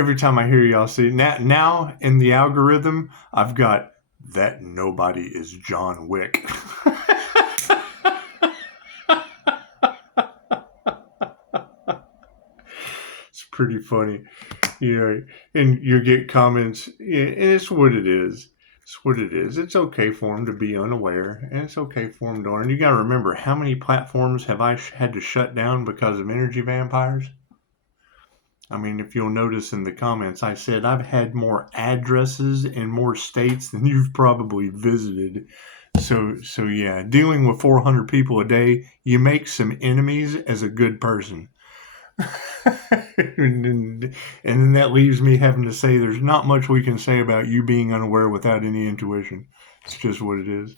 every time I hear y'all see now in the algorithm, I've got that nobody is John Wick. It's pretty funny, and you get comments, and it's what it is. It's what it is. It's okay for them to be unaware, and it's okay for them to learn. You got to remember, how many platforms have I had to shut down because of energy vampires? I mean, if you'll notice in the comments, I said I've had more addresses in more states than you've probably visited. So yeah, dealing with 400 people a day, you make some enemies as a good person. and then that leaves me having to say there's not much we can say about you being unaware without any intuition. It's just what it is.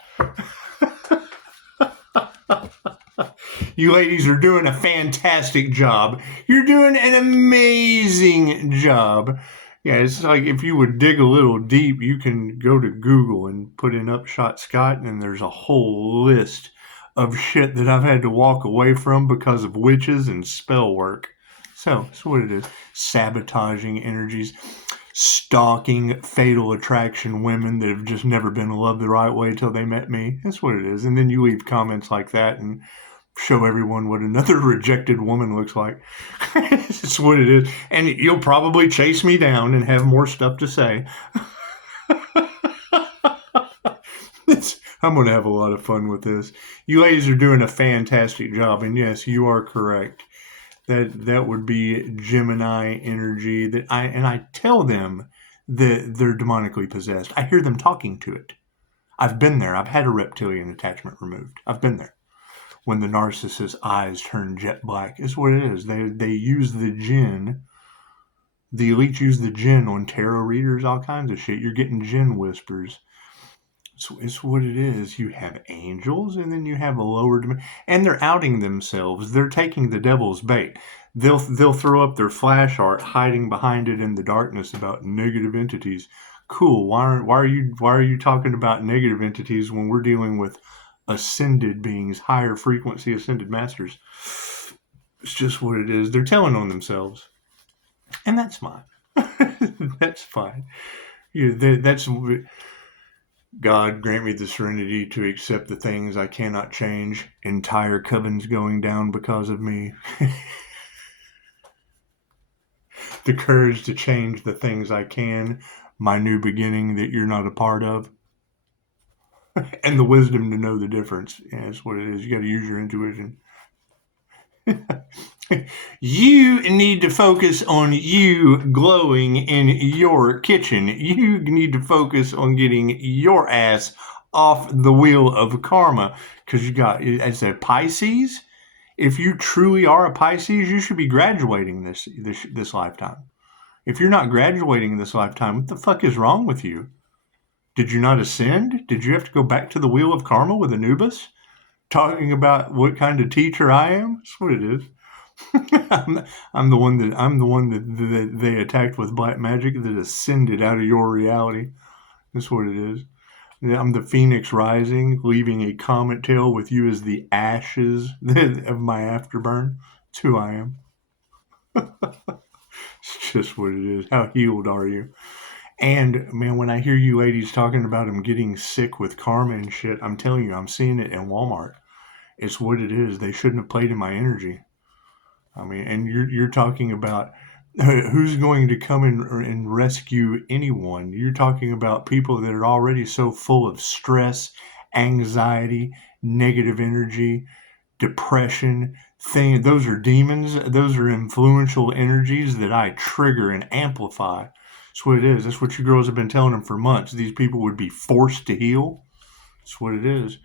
You ladies are doing a fantastic job. You're doing an amazing job. Yeah, it's like if you would dig a little deep, you can go to Google and put in Upshotscott, and there's a whole list of shit that I've had to walk away from because of witches and spell work. So, that's what it is. Sabotaging energies, stalking fatal attraction women that have just never been loved the right way till they met me. That's what it is. And then you leave comments like that and show everyone what another rejected woman looks like. It's what it is. And you'll probably chase me down and have more stuff to say. I'm going to have a lot of fun with this. You ladies are doing a fantastic job. And yes, you are correct. That would be Gemini energy. I tell them that they're demonically possessed. I hear them talking to it. I've been there. I've had a reptilian attachment removed. I've been there. When the narcissist's eyes turn jet black, it's what it is. They use the jinn. The elites use the jinn on tarot readers, all kinds of shit. You're getting jinn whispers. So it's what it is. You have angels, and then you have a lower dimension, and they're outing themselves. They're taking the devil's bait. They'll throw up their flash art, hiding behind it in the darkness about negative entities. Cool. Why are you talking about negative entities when we're dealing with ascended beings, higher frequency ascended masters? It's just what it is. They're telling on themselves, and that's fine. That's fine. That's. God, grant me the serenity to accept the things I cannot change. Entire covens going down because of me. The courage to change the things I can. My new beginning that you're not a part of. And the wisdom to know the difference. Yeah, that's what it is. You got to use your intuition. You need to focus on you glowing in your kitchen. You need to focus on getting your ass off the wheel of karma. Because you got, as a Pisces, if you truly are a Pisces, you should be graduating this lifetime. If you're not graduating this lifetime, what the fuck is wrong with you? Did you not ascend? Did you have to go back to the wheel of karma with Anubis? Talking about what kind of teacher I am? That's what it is. I'm the one that they attacked with black magic that ascended out of your reality. That's what it is. I'm the phoenix rising, leaving a comet tail with you as the ashes of my afterburn. That's who I am. It's just what it is. How healed are you? And man, when I hear you ladies talking about them getting sick with karma and shit, I'm telling you, I'm seeing it in Walmart. It's what it is. They shouldn't have played in my energy. I mean, and you're talking about who's going to come and rescue anyone. You're talking about people that are already so full of stress, anxiety, negative energy, depression. Those are demons. Those are influential energies that I trigger and amplify. That's what it is. That's what you girls have been telling them for months. These people would be forced to heal. That's what it is.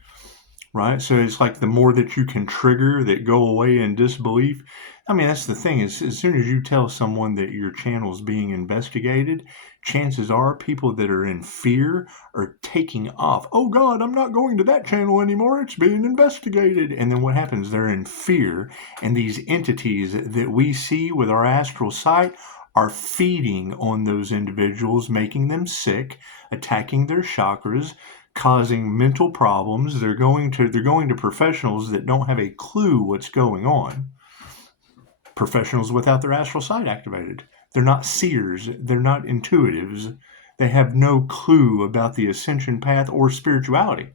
Right? So it's like the more that you can trigger that go away in disbelief. I mean, that's the thing is, as soon as you tell someone that your channel's being investigated, chances are people that are in fear are taking off. Oh God, I'm not going to that channel anymore. It's being investigated. And then what happens? They're in fear. And these entities that we see with our astral sight are feeding on those individuals, making them sick, attacking their chakras, causing mental problems. They're going to professionals that don't have a clue what's going on. Professionals without their astral sight activated. They're not seers. They're not intuitives. They have no clue about the ascension path or spirituality.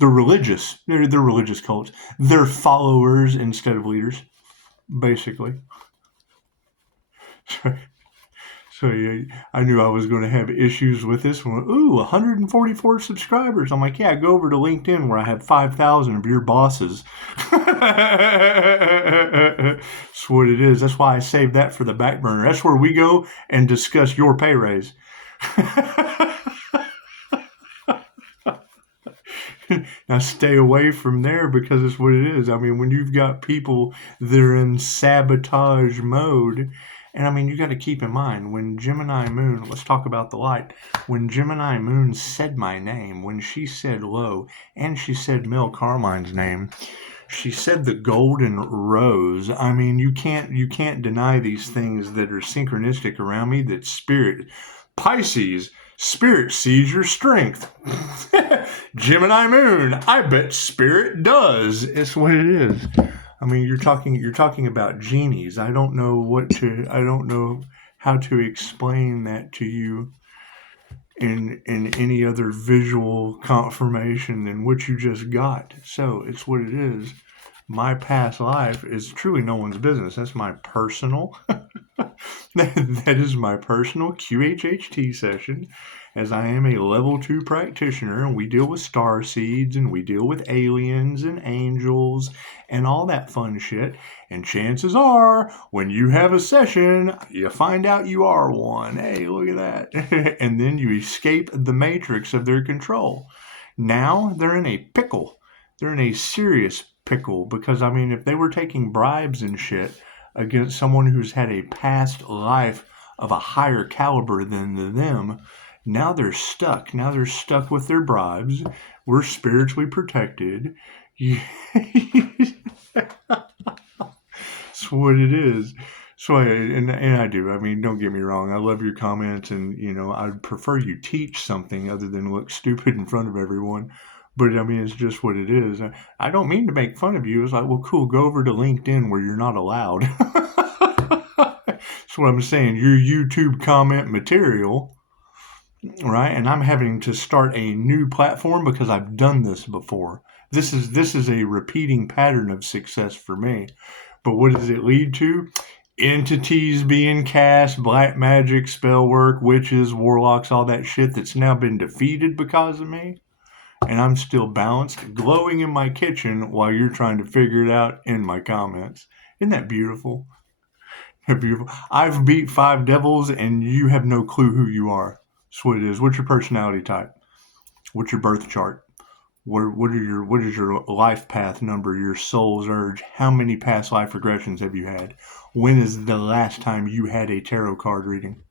They're religious. They're religious cults. They're followers instead of leaders, basically. So yeah, I knew I was going to have issues with this one. Ooh, 144 subscribers. I'm like, yeah, go over to LinkedIn where I have 5,000 of your bosses. That's what it is. That's why I saved that for the back burner. That's where we go and discuss your pay raise. Now stay away from there because it's what it is. I mean, when you've got people that are in sabotage mode, and I mean, you got to keep in mind when Gemini Moon, let's talk about the light. When Gemini Moon said my name, when she said Lo, and she said Mel Carmine's name, she said the golden rose. I mean, you can't deny these things that are synchronistic around me. That spirit, Pisces, spirit sees your strength. Gemini Moon, I bet spirit does. It's what it is. I mean, you're talking about genies. I don't know how to explain that to you in any other visual confirmation than what you just got. So it's what it is. My past life is truly no one's business. That's my personal that is my personal QHHT session, as I am a level 2 practitioner, and we deal with star seeds, and we deal with aliens and angels and all that fun shit. And chances are, when you have a session, you find out you are one. Hey, look at that. And then you escape the matrix of their control. Now they're in a pickle. They're in a serious pickle, because, I mean, if they were taking bribes and shit against someone who's had a past life of a higher caliber than them, now they're stuck. Now they're stuck with their bribes. We're spiritually protected. That's what it is. So, and I do. I mean, don't get me wrong. I love your comments, and, you know, I'd prefer you teach something other than look stupid in front of everyone. But, I mean, it's just what it is. I don't mean to make fun of you. It's like, well, cool, go over to LinkedIn where you're not allowed. That's what I'm saying. Your YouTube comment material, right? And I'm having to start a new platform because I've done this before. This is a repeating pattern of success for me. But what does it lead to? Entities being cast, black magic, spell work, witches, warlocks, all that shit that's now been defeated because of me. And I'm still balanced, glowing in my kitchen while you're trying to figure it out in my comments. Isn't that beautiful? Beautiful. I've beat 5 devils and you have no clue who you are. That's what it is. What's your personality type? What's your birth chart? What is your life path number, your soul's urge? How many past life regressions have you had? When is the last time you had a tarot card reading?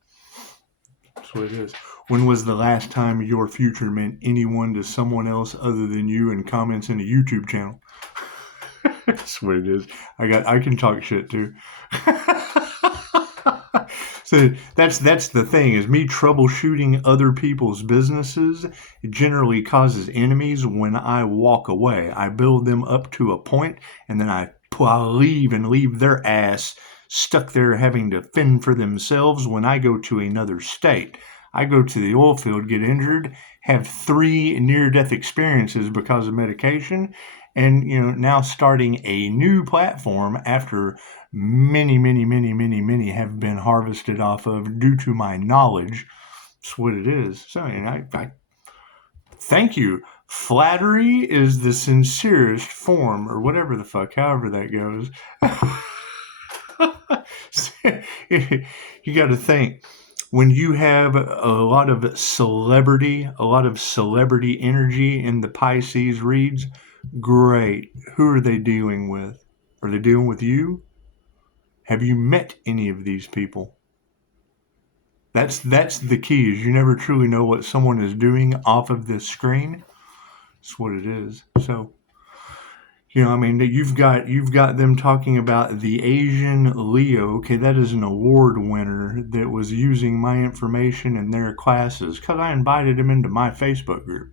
That's what it is. When was the last time your future meant anyone to someone else other than you and comments in a YouTube channel? That's what it is. I can talk shit too. So that's the thing, is me troubleshooting other people's businesses generally causes enemies when I walk away. I build them up to a point, and then I'll leave their ass stuck there having to fend for themselves when I go to another state. I go to the oil field, get injured, have 3 near-death experiences because of medication, and, you know, now starting a new platform after many have been harvested off of due to my knowledge. That's what it is. So, and I thank you. Flattery is the sincerest form, or whatever the fuck, however that goes. You got to think, when you have a lot of celebrity energy in the Pisces reads, great. Who are they dealing with? Are they dealing with you? Have you met any of these people? That's the key, is you never truly know what someone is doing off of this screen. That's what it is. So, you know, I mean, you've got them talking about the Asian Leo. Okay, that is an award winner that was using my information in their classes because I invited him into my Facebook group.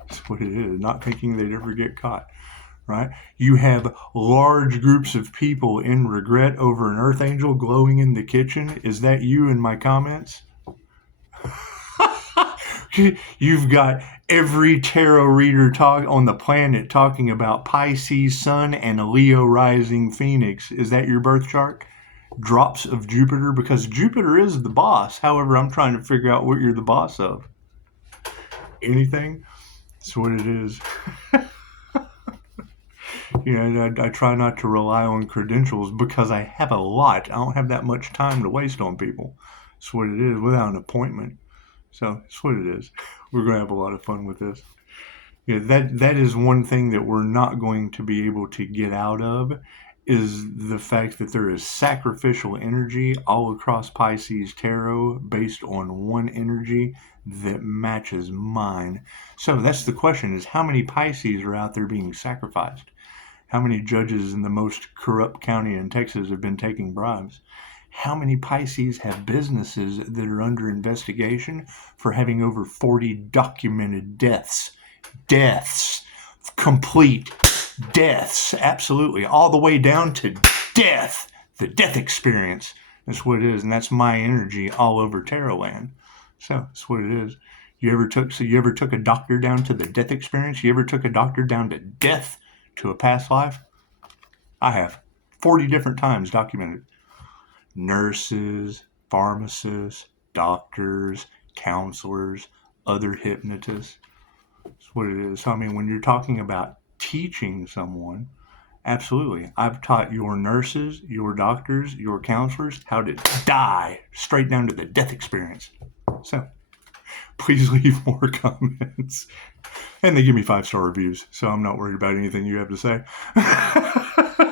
That's what it is, not thinking they'd ever get caught. right? You have large groups of people in regret over an earth angel glowing in the kitchen. Is that you in my comments? You've got every tarot reader on the planet talking about Pisces Sun and a Leo rising Phoenix. Is that your birth chart? Drops of Jupiter, because Jupiter is the boss. However, I'm trying to figure out what you're the boss of. Anything? That's what it is. I try not to rely on credentials because I have a lot. I don't have that much time to waste on people. That's what it is without an appointment. So that's what it is. We're going to have a lot of fun with this. Yeah, that is one thing that we're not going to be able to get out of, is the fact that there is sacrificial energy all across Pisces tarot based on one energy that matches mine. So that's the question, is how many Pisces are out there being sacrificed? How many judges in the most corrupt county in Texas have been taking bribes? How many Pisces have businesses that are under investigation for having over 40 documented deaths? Deaths. Complete deaths. Absolutely. All the way down to death. The death experience. That's what it is. And that's my energy all over tarot land. So that's what it is. You ever took a doctor down to the death experience? You ever took a doctor down to death, to a past life? I have. 40 different times documented. Nurses, pharmacists, doctors, counselors, other hypnotists. That's what it is. So, I mean, when you're talking about teaching someone, absolutely. I've taught your nurses, your doctors, your counselors how to die, straight down to the death experience. So, please leave more comments. And they give me 5-star reviews, so I'm not worried about anything you have to say.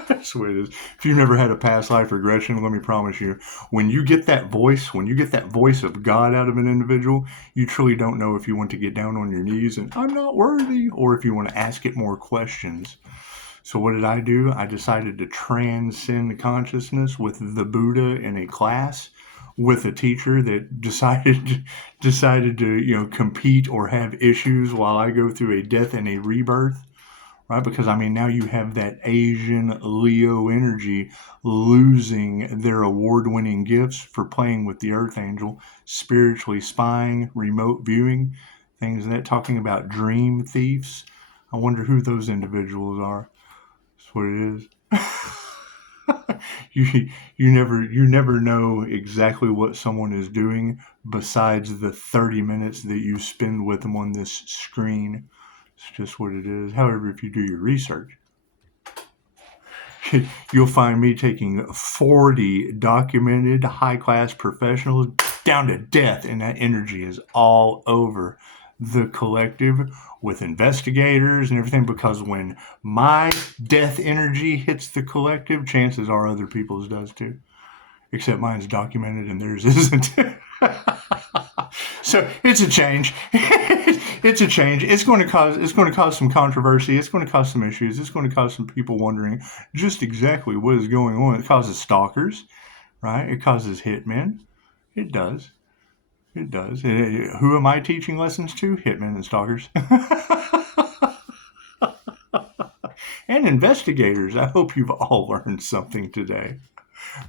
That's the way it is. If you've never had a past life regression, let me promise you, when you get that voice of God out of an individual, you truly don't know if you want to get down on your knees and I'm not worthy, or if you want to ask it more questions. So what did I do? I decided to transcend consciousness with the Buddha in a class, with a teacher that decided to compete or have issues while I go through a death and a rebirth. Right? Because, I mean, now you have that Asian Leo energy losing their award-winning gifts for playing with the Earth Angel, spiritually spying, remote viewing, things like that, talking about dream thieves. I wonder who those individuals are. That's what it is. You never know exactly what someone is doing besides the 30 minutes that you spend with them on this screen. It's just what it is. However, if you do your research, you'll find me taking 40 documented high-class professionals down to death, and that energy is all over the collective with investigators and everything, because when my death energy hits the collective, chances are other people's does too. Except mine's documented and theirs isn't. So it's a change. It's a change. It's going to cause some controversy. It's going to cause some issues. It's going to cause some people wondering just exactly what is going on. It causes stalkers, right? It causes hitmen. It does. It does. Who am I teaching lessons to? Hitmen and stalkers. And investigators. I hope you've all learned something today.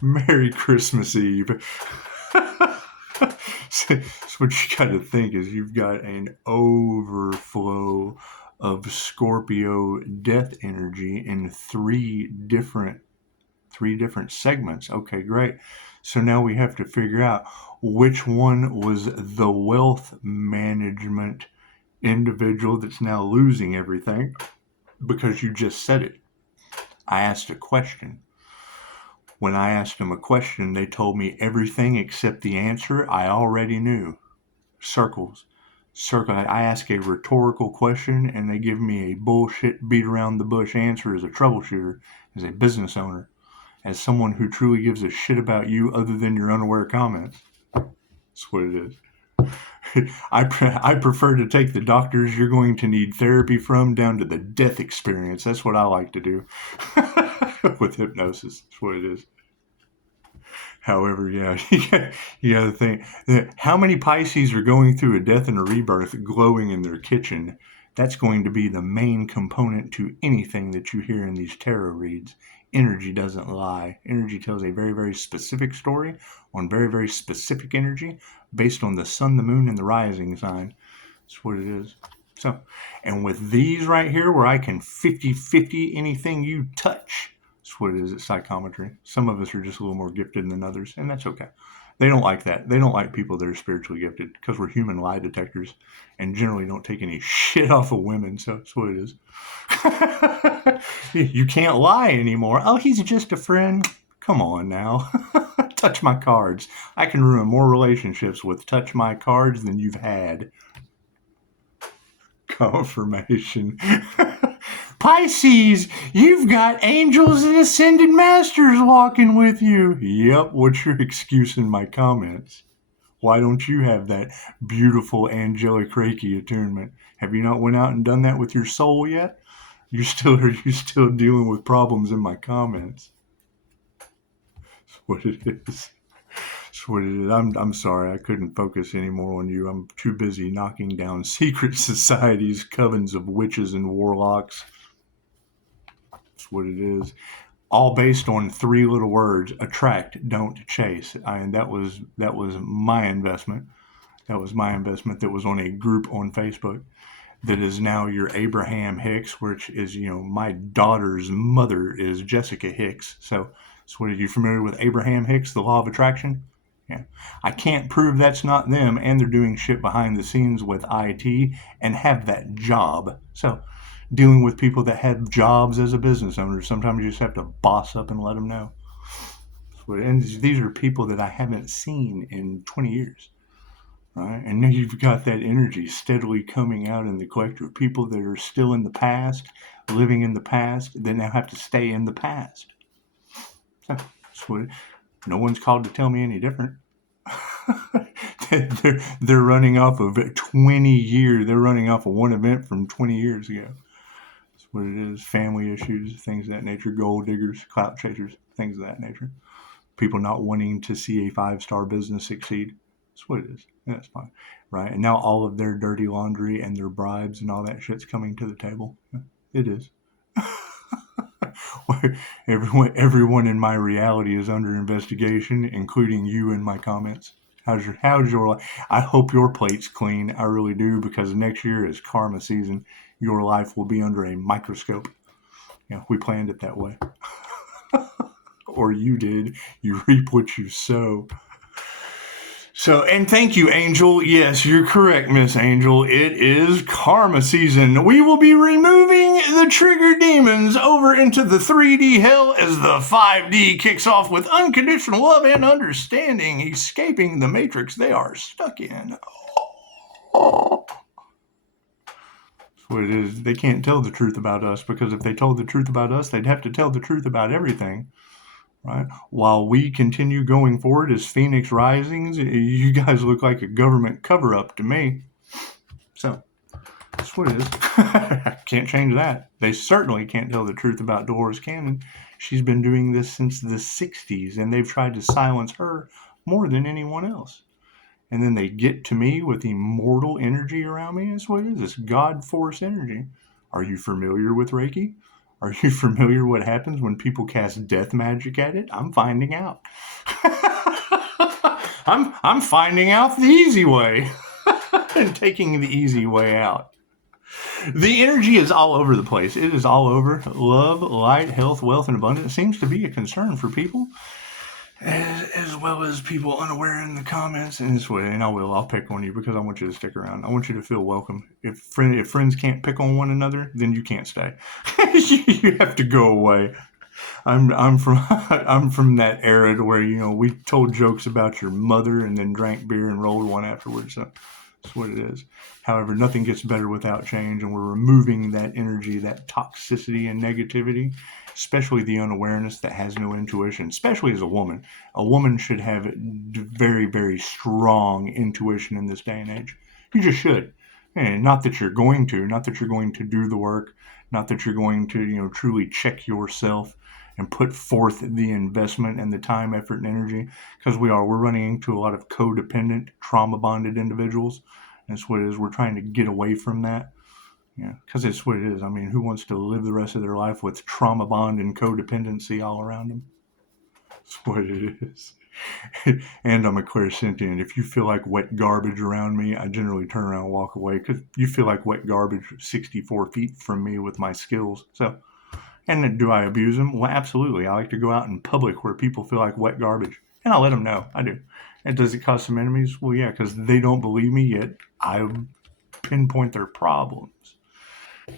Merry Christmas Eve. So what you got to think is you've got an overflow of Scorpio death energy in three different segments. Okay, great. So now we have to figure out which one was the wealth management individual that's now losing everything, because you just said it. I asked a question. When I asked them a question, they told me everything except the answer I already knew. Circles. I ask a rhetorical question and they give me a bullshit beat around the bush answer as a troubleshooter, as a business owner, as someone who truly gives a shit about you other than your unaware comments. That's what it is. I prefer to take the doctors you're going to need therapy from down to the death experience. That's what I like to do with hypnosis. That's what it is. However, yeah, you got to think, how many Pisces are going through a death and a rebirth glowing in their kitchen That's going to be the main component to anything that you hear in these tarot reads. Energy doesn't lie. Energy tells a very, very specific story on very, very specific energy based on the sun, the moon, and the rising sign. That's what it is. So, and with these right here, where I can 50-50 anything you touch, that's what it is at psychometry. Some of us are just a little more gifted than others, and that's okay. They don't like that. They don't like people that are spiritually gifted because we're human lie detectors and generally don't take any shit off of women. So that's what it is. You can't lie anymore. Oh, he's just a friend. Come on now. Touch my cards. I can ruin more relationships with touch my cards than you've had. Confirmation. Pisces, you've got angels and ascended masters walking with you. Yep, what's your excuse in my comments? Why don't you have that beautiful angelic Reiki attunement? Have you not went out and done that with your soul yet? Are you still dealing with problems in my comments? That's what it is. That's what it is. I'm sorry, I couldn't focus anymore on you. I'm too busy knocking down secret societies, covens of witches and warlocks. That's what it is. All based on 3 little words: attract, don't chase. And that was my investment. That was my investment. That was on a group on Facebook that is now your Abraham Hicks, which is, my daughter's mother is Jessica Hicks. So what are you familiar with Abraham Hicks, the law of attraction? Yeah. I can't prove that's not them, and they're doing shit behind the scenes with IT and have that job. So dealing with people that have jobs as a business owner, sometimes you just have to boss up and let them know. And these are people that I haven't seen in 20 years. Right? And now you've got that energy steadily coming out in the collective. People that are still in the past, living in the past, they now have to stay in the past. So, no one's called to tell me any different. They're running off of 20 years. They're running off of one event from 20 years ago. That's what it is. Family issues, things of that nature. Gold diggers, clout chasers, things of that nature. People not wanting to see a 5-star business succeed. That's what it is. And that's fine. Right? And now all of their dirty laundry and their bribes and all that shit's coming to the table. It is. Everyone in my reality is under investigation, including you in my comments. How's your life? I hope your plate's clean. I really do, because next year is karma season. Your life will be under a microscope. We planned it that way. Or you did. You reap what you sow. So, and thank you, Angel. Yes, you're correct, Miss Angel. It is karma season. We will be removing the trigger demons over into the 3D hell as the 5D kicks off with unconditional love and understanding, escaping the matrix they are stuck in. That's what it is. They can't tell the truth about us, because if they told the truth about us, they'd have to tell the truth about everything. Right? While we continue going forward as Phoenix Risings, you guys look like a government cover-up to me. So, that's what it is. Can't change that. They certainly can't tell the truth about Dolores Cannon. She's been doing this since the 60s, and they've tried to silence her more than anyone else. And then they get to me with immortal energy around me. That's what it is. It's God force energy. Are you familiar with Reiki? Are you familiar what happens when people cast death magic at it? I'm finding out. I'm finding out the easy way and taking the easy way out. The energy is all over the place. It is all over. Love, light, health, wealth, and abundance seems to be a concern for people, as well as people unaware in the comments. And I'll pick on you because I want you to stick around. I want you to feel welcome. If friends can't pick on one another, then you can't stay. You have to go away. I'm from that era to where we told jokes about your mother and then drank beer and rolled one afterwards. So that's what it is. However, nothing gets better without change, and we're removing that energy, that toxicity and negativity, especially the unawareness that has no intuition, especially as a woman. A woman should have very, very strong intuition in this day and age. You just should. And not that you're going to do the work, not that you're going to, truly check yourself and put forth the investment and the time, effort, and energy, because we're running into a lot of codependent, trauma-bonded individuals. That's what it is. We're trying to get away from that. Yeah, because it's what it is. I mean, who wants to live the rest of their life with trauma bond and codependency all around them? That's what it is. And I'm a clairsentient. If you feel like wet garbage around me, I generally turn around and walk away because you feel like wet garbage 64 feet from me with my skills. So, and do I abuse them? Well, absolutely. I like to go out in public where people feel like wet garbage, and I'll let them know. I do. And does it cause some enemies? Well, yeah, because they don't believe me yet. I pinpoint their problems.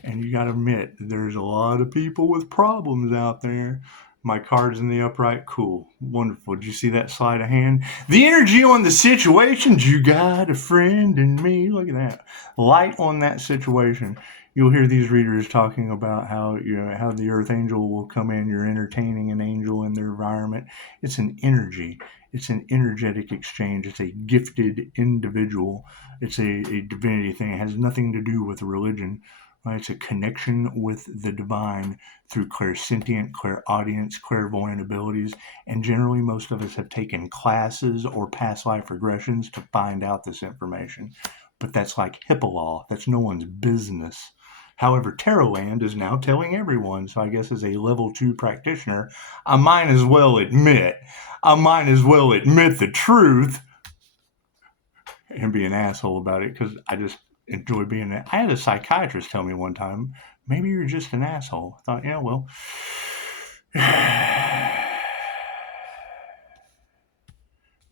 And you got to admit, there's a lot of people with problems out there. My card's in the upright. Cool. Wonderful. Did you see that sleight of hand? The energy on the situations. You got a friend in me. Look at that. Light on that situation. You'll hear these readers talking about how how the earth angel will come in. You're entertaining an angel in their environment. It's an energy. It's an energetic exchange. It's a gifted individual. It's a divinity thing. It has nothing to do with religion. Right? It's a connection with the divine through clairsentient, clairaudience, clairvoyant abilities. And generally, most of us have taken classes or past life regressions to find out this information. But that's like HIPAA law. That's no one's business. However, Tarotland is now telling everyone. So I guess as a level 2 practitioner, I might as well admit the truth and be an asshole about it because I just enjoy being that. I had a psychiatrist tell me one time, maybe you're just an asshole. I thought, yeah, well,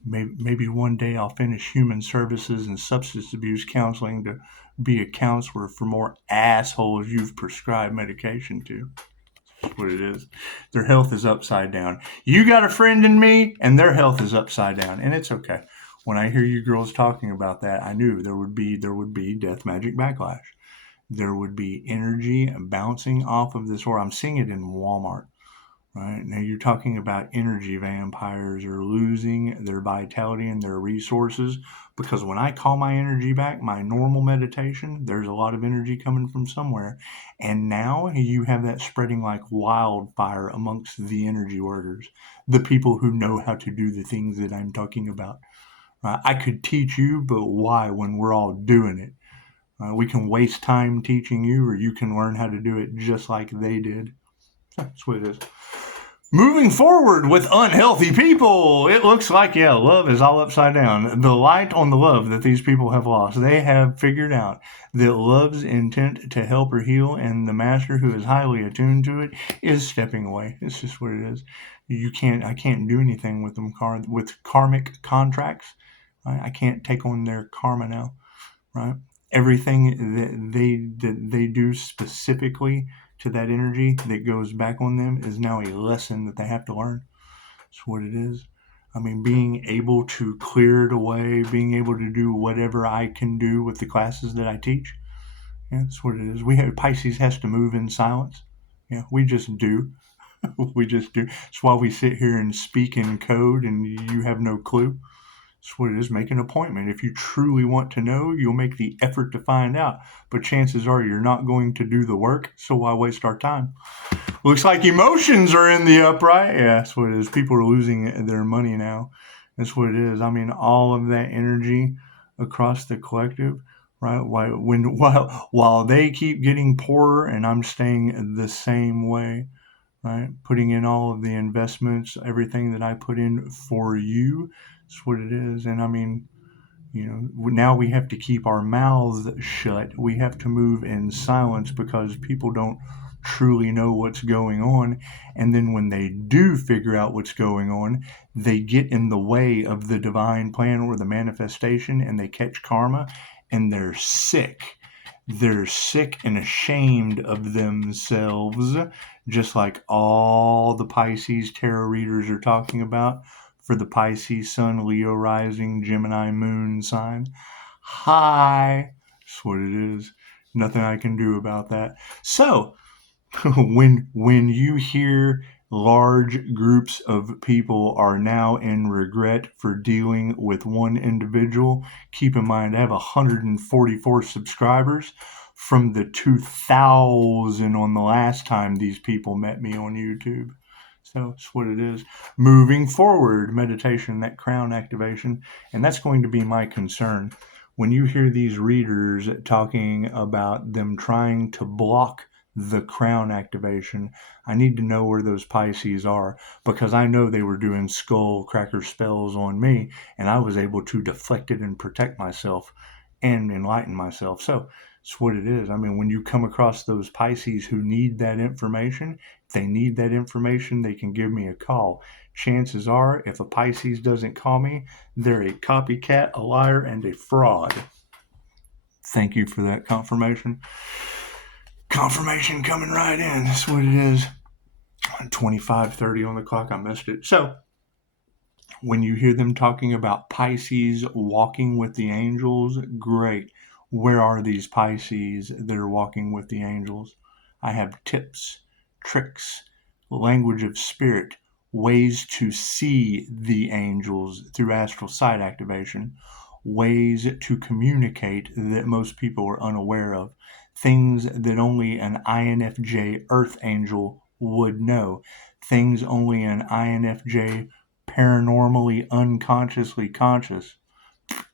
maybe one day I'll finish human services and substance abuse counseling to be a counselor for more assholes you've prescribed medication to. That's what it is. Their health is upside down. You got a friend in me, and their health is upside down, and it's okay. When I hear you girls talking about that, I knew there would be death magic backlash. There would be energy bouncing off of this, or I'm seeing it in Walmart. Right now, you're talking about energy vampires are losing their vitality and their resources because when I call my energy back, my normal meditation, there's a lot of energy coming from somewhere, and now you have that spreading like wildfire amongst the energy workers, the people who know how to do the things that I'm talking about. I could teach you, but why when we're all doing it? We can waste time teaching you, or you can learn how to do it just like they did. That's what it is. Moving forward with unhealthy people, it looks like, yeah, love is all upside down. The light on the love that these people have lost. They have figured out that love's intent to help or heal, and the master who is highly attuned to it is stepping away. It's just what it is. I can't do anything with them with karmic contracts. Right? I can't take on their karma now. Right? Everything that they do specifically to that energy that goes back on them is now a lesson that they have to learn. That's what it is. I mean, being able to clear it away, being able to do whatever I can do with the classes that I teach. Yeah, that's what it is. Pisces has to move in silence. Yeah, we just do. We just do. That's why we sit here and speak in code and you have no clue. That's what it is. Make an appointment. If you truly want to know, you'll make the effort to find out. But chances are you're not going to do the work, so why waste our time? Looks like emotions are in the upright. Yeah, that's what it is. People are losing their money now. That's what it is. I mean, all of that energy across the collective, right? While they keep getting poorer and I'm staying the same way, right? Putting in all of the investments, everything that I put in for you. That's what it is. And I mean, now we have to keep our mouths shut. We have to move in silence because people don't truly know what's going on. And then when they do figure out what's going on, they get in the way of the divine plan or the manifestation and they catch karma and they're sick. They're sick and ashamed of themselves, just like all the Pisces tarot readers are talking about for the Pisces Sun, Leo rising, Gemini moon sign. Hi. That's what it is. Nothing I can do about that. So, when you hear large groups of people are now in regret for dealing with one individual, keep in mind I have 144 subscribers from the 2000 on the last time these people met me on YouTube. So that's what it is. Moving forward, meditation, that crown activation, and that's going to be my concern. When you hear these readers talking about them trying to block the crown activation, I need to know where those Pisces are, because I know they were doing skull cracker spells on me, and I was able to deflect it and protect myself and enlighten myself. So it's what it is. I mean, when you come across those Pisces who need that information, if they need that information, they can give me a call. Chances are, if a Pisces doesn't call me, they're a copycat, a liar, and a fraud. Thank you for that confirmation. Confirmation coming right in. That's what it is. 25:30 on the clock. I missed it. So, when you hear them talking about Pisces walking with the angels, great. Where are these Pisces that are walking with the angels? I have tips, tricks, language of spirit, ways to see the angels through astral sight activation, ways to communicate that most people are unaware of, things that only an INFJ Earth angel would know, things only an INFJ paranormally unconsciously conscious.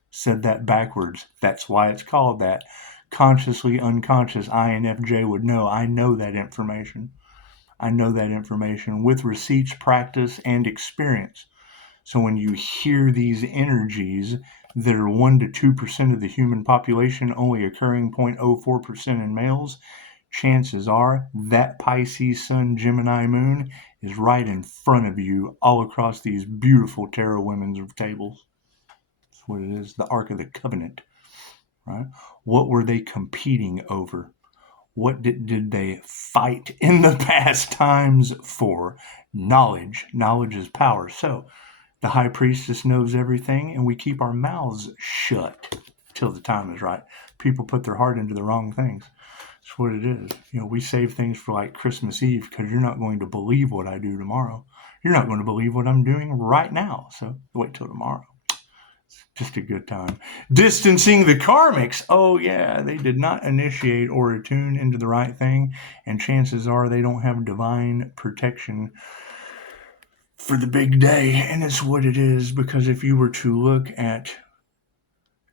Said that backwards. That's why it's called that. Consciously unconscious INFJ would know. I know that information. I know that information with receipts, practice, and experience. So when you hear these energies that are 1 to 2% of the human population, only occurring 0.04% in males, chances are that Pisces Sun Gemini Moon is right in front of you all across these beautiful tarot women's tables. That's what it is, the Ark of the Covenant, right? What were they competing over? What did they fight in the past times for? Knowledge. Knowledge is power. So the high priestess knows everything, and we keep our mouths shut till the time is right. People put their heart into the wrong things. That's what it is. We save things for like Christmas Eve, because you're not going to believe what I do tomorrow. You're not going to believe what I'm doing right now. So wait till tomorrow. It's just a good time. Distancing the karmics. Oh, yeah, they did not initiate or attune into the right thing, and chances are they don't have divine protection for the big day. And it's what it is, because if you were to look at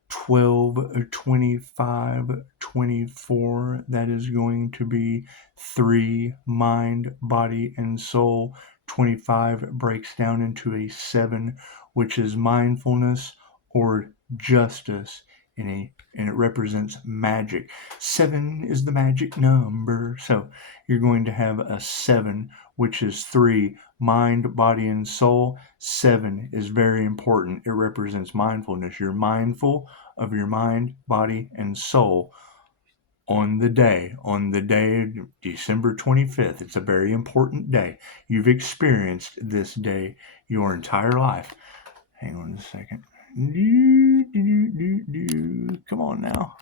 12, 25, 24, that is going to be 3, mind, body, and soul. 25 breaks down into a 7, which is mindfulness or justice, and it represents magic. 7 is the magic number. So you're going to have a 7, which is 3, mind, body, and soul. 7 is very important. It represents mindfulness. You're mindful of your mind, body, and soul on the day December 25th. It's a very important day. You've experienced this day your entire life. Hang on a second. Come on now.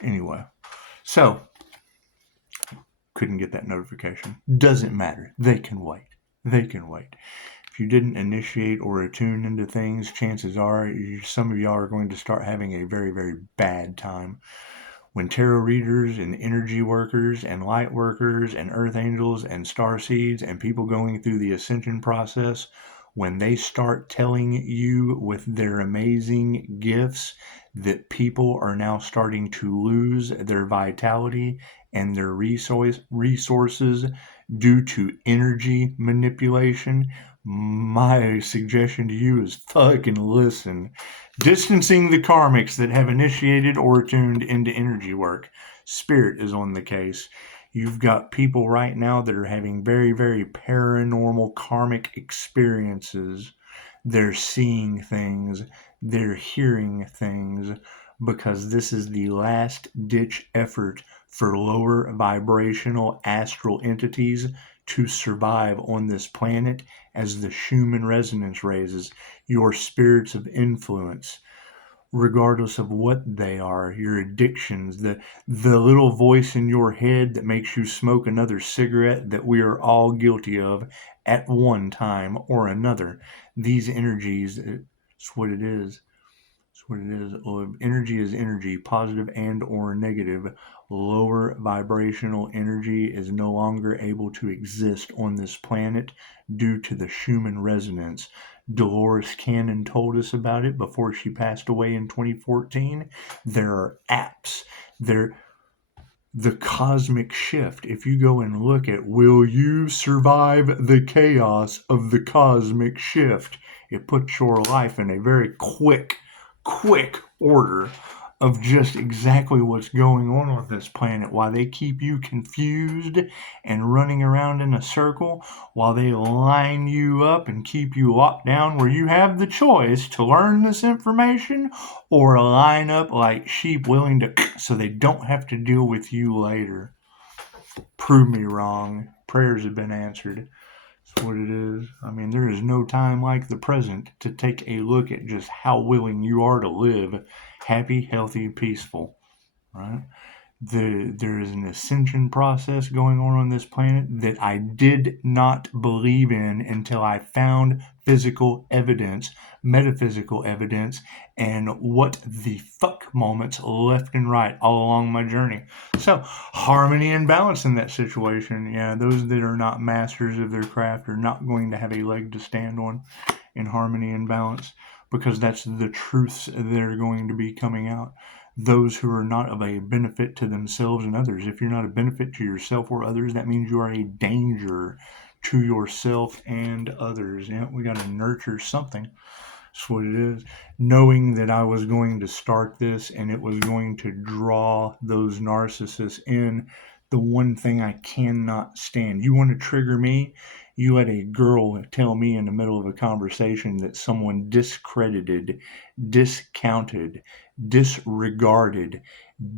Anyway, so couldn't get that notification. Doesn't matter. They can wait. If you didn't initiate or attune into things, chances are some of y'all are going to start having a very, very bad time. When tarot readers and energy workers and light workers and earth angels and star seeds and people going through the ascension process, when they start telling you with their amazing gifts that people are now starting to lose their vitality and their resources due to energy manipulation, my suggestion to you is fucking listen. Distancing the karmics that have initiated or tuned into energy work. Spirit is on the case. You've got people right now that are having very, very paranormal karmic experiences. They're seeing things, they're hearing things, because this is the last ditch effort for lower vibrational astral entities to survive on this planet as the Schumann resonance raises. Your spirits of influence, regardless of what they are, your addictions, the little voice in your head that makes you smoke another cigarette that we are all guilty of at one time or another. These energies, it's what it is. It's what it is. Energy is energy, positive and or negative. Lower vibrational energy is no longer able to exist on this planet due to the Schumann resonance. Dolores Cannon told us about it before she passed away in 2014. There are apps. The cosmic shift. If you go and look at, will you survive the chaos of the cosmic shift? It puts your life in a very quick order of just exactly what's going on this planet, why they keep you confused and running around in a circle, while they line you up and keep you locked down, where you have the choice to learn this information or line up like sheep willing to so they don't have to deal with you later. Prove me wrong. Prayers have been answered. That's what it is. I mean, there is no time like the present to take a look at just how willing you are to live happy, healthy, peaceful, right? There is an ascension process going on this planet that I did not believe in until I found physical evidence, metaphysical evidence, and what the fuck moments left and right all along my journey. So, harmony and balance in that situation. Yeah, those that are not masters of their craft are not going to have a leg to stand on in harmony and balance, because that's the truths that are going to be coming out. Those who are not of a benefit to themselves and others. If you're not a benefit to yourself or others, that means you are a danger to yourself and others. Yeah, we got to nurture something. That's what it is. Knowing that I was going to start this and it was going to draw those narcissists in, the one thing I cannot stand. You want to trigger me? You let a girl tell me in the middle of a conversation that someone discredited, discounted, disregarded,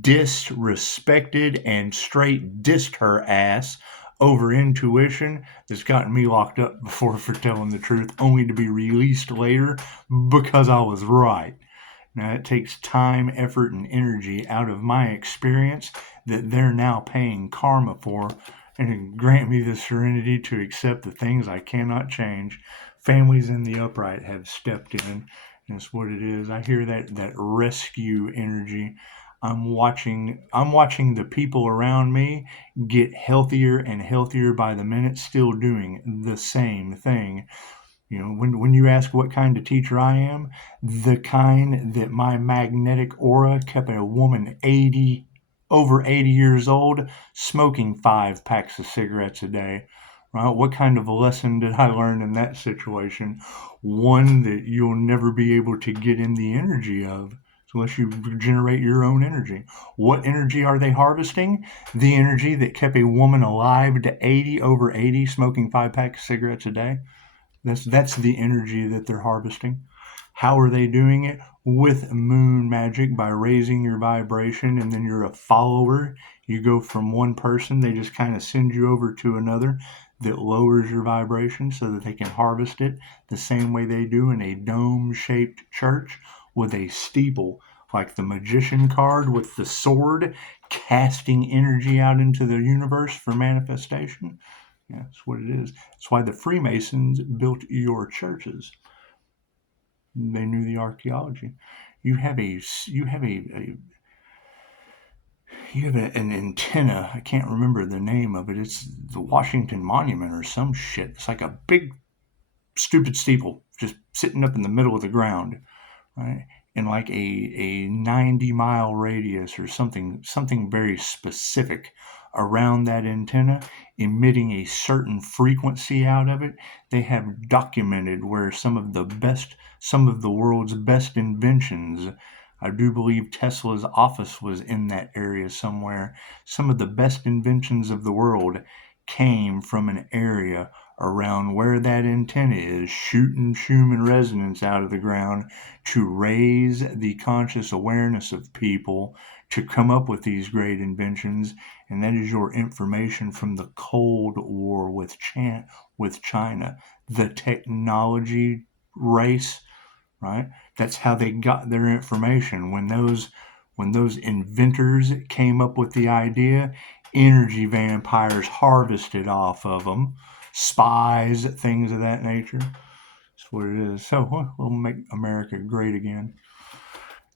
disrespected, and straight dissed her ass over intuition that's gotten me locked up before for telling the truth, only to be released later because I was right. Now, it takes time, effort, and energy out of my experience that they're now paying karma for, and grant me the serenity to accept the things I cannot change. Families in the upright have stepped in. That's what it is. I hear that rescue energy. I'm watching the people around me get healthier and healthier by the minute, still doing the same thing. You know, when you ask what kind of teacher I am, the kind that my magnetic aura kept a woman over 80 years old, smoking 5 packs of cigarettes a day. Right? What kind of a lesson did I learn in that situation? One that you'll never be able to get in the energy of unless you generate your own energy. What energy are they harvesting? The energy that kept a woman alive to 80, over 80, smoking 5 packs of cigarettes a day. That's the energy that they're harvesting. How are they doing it? With moon magic, by raising your vibration, and then you're a follower. You go from one person, they just kind of send you over to another that lowers your vibration so that they can harvest it the same way they do in a dome-shaped church with a steeple, like the magician card with the sword, casting energy out into the universe for manifestation. Yeah, that's what it is. That's why the Freemasons built your churches. They knew the archaeology. You have a you have an antenna. I can't remember the name of it. It's the Washington Monument or some shit. It's like a big stupid steeple just sitting up in the middle of the ground, right? In like a 90-mile radius or something very specific around that antenna, emitting a certain frequency out of it. They have documented where some of the world's best inventions. I do believe Tesla's office was in that area somewhere. Some of the best inventions of the world came from an area around where that antenna is, shooting Schumann resonance out of the ground to raise the conscious awareness of people to come up with these great inventions. And that is your information from the Cold War with China, the technology race, right? That's how they got their information. When those inventors came up with the idea, energy vampires harvested off of them, spies, things of that nature. That's what it is. So we'll make America great again.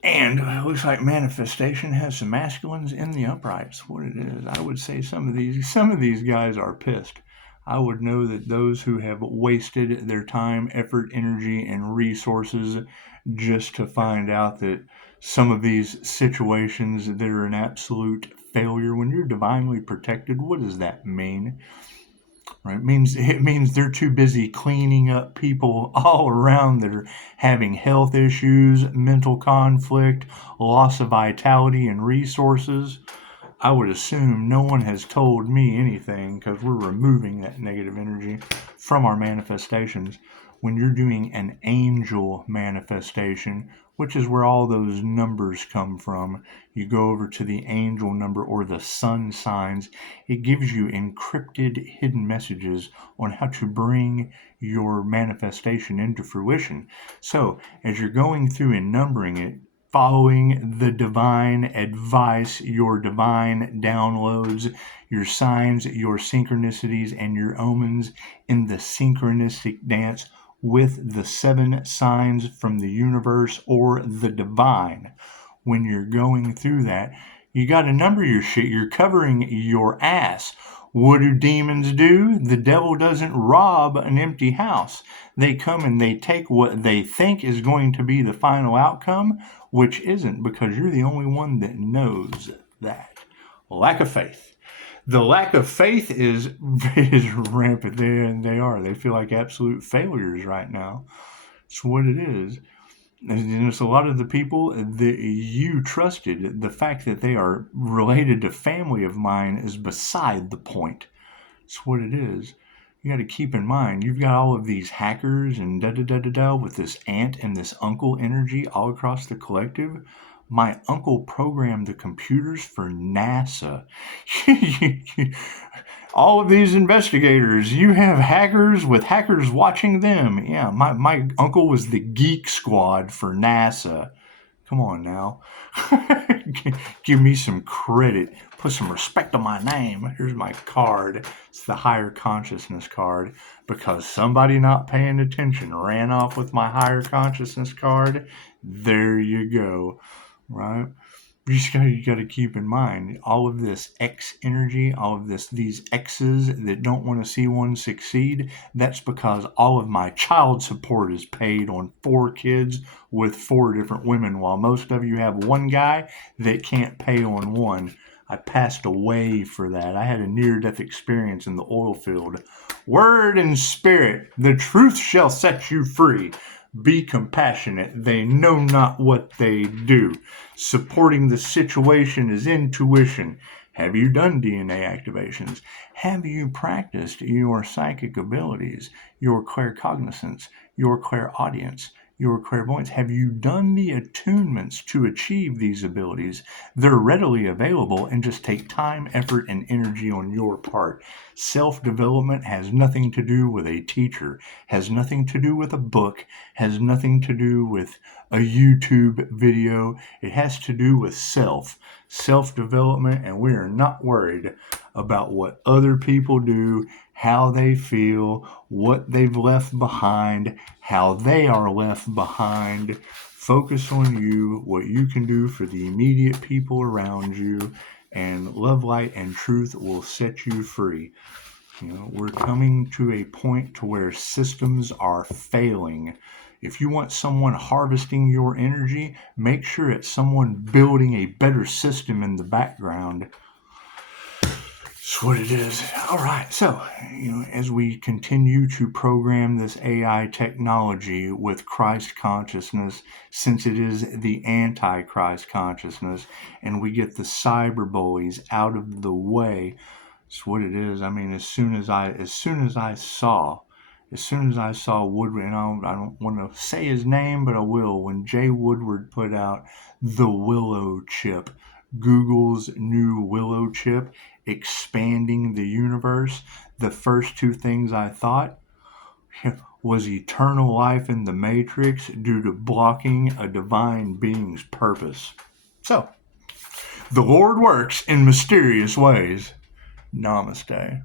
And it looks like manifestation has some masculines in the uprights. What it is, I would say some of these guys are pissed. I would know that those who have wasted their time, effort, energy, and resources just to find out that some of these situations that are an absolute failure, when you're divinely protected, what does that mean? Right? It means they're too busy cleaning up people all around that are having health issues, mental conflict, loss of vitality and resources. I would assume no one has told me anything because we're removing that negative energy from our manifestations. When you're doing an angel manifestation, which is where all those numbers come from, you go over to the angel number or the sun signs. It gives you encrypted hidden messages on how to bring your manifestation into fruition. So as you're going through and numbering it, following the divine advice, your divine downloads, your signs, your synchronicities, and your omens in the synchronistic dance with the 7 signs from the universe or the divine. When you're going through that, you got to number your shit. You're covering your ass. What do demons do? The devil doesn't rob an empty house. They come and they take what they think is going to be the final outcome, which isn't, because you're the only one that knows that. Lack of faith. The lack of faith is rampant. They feel like absolute failures right now. It's what it is. And it's a lot of the people that you trusted. The fact that they are related to family of mine is beside the point. It's what it is. You got to keep in mind, you've got all of these hackers and da-da-da-da-da with this aunt and this uncle energy all across the collective. My uncle programmed the computers for NASA. All of these investigators, you have hackers with hackers watching them. Yeah, my uncle was the geek squad for NASA. Come on now. Give me some credit. Put some respect on my name. Here's my card. It's the higher consciousness card. Because somebody not paying attention ran off with my higher consciousness card. There you go. Right? You got to keep in mind all of this X energy, all of these X's that don't want to see one succeed. That's because all of my child support is paid on 4 kids with 4 different women, while most of you have one guy that can't pay on one. I passed away for that. I had a near-death experience in the oil field. Word and spirit, the truth shall set you free. Be compassionate. They know not what they do. Supporting the situation is intuition. Have you done DNA activations? Have you practiced your psychic abilities, your claircognizance, your clairaudience, your clairvoyance? Have you done the attunements to achieve these abilities? They're readily available and just take time, effort, and energy on your part. Self-development has nothing to do with a teacher, has nothing to do with a book, has nothing to do with a YouTube video. It has to do with self-development, and we are not worried about what other people do, how they feel, what they've left behind, how they are left behind. Focus on you, what you can do for the immediate people around you, and love, light, and truth will set you free. We're coming to a point to where systems are failing. If you want someone harvesting your energy, make sure it's someone building a better system in the background. That's what it is. All right. So, as we continue to program this AI technology with Christ consciousness, since it is the Antichrist consciousness, and we get the cyber bullies out of the way, it's what it is. I mean, as soon as I saw Woodward, and I don't want to say his name, but I will, when Jay Woodward put out the Willow chip, Google's new Willow chip, expanding the universe, the first 2 things I thought was eternal life in the Matrix due to blocking a divine being's purpose. So, the Lord works in mysterious ways. Namaste.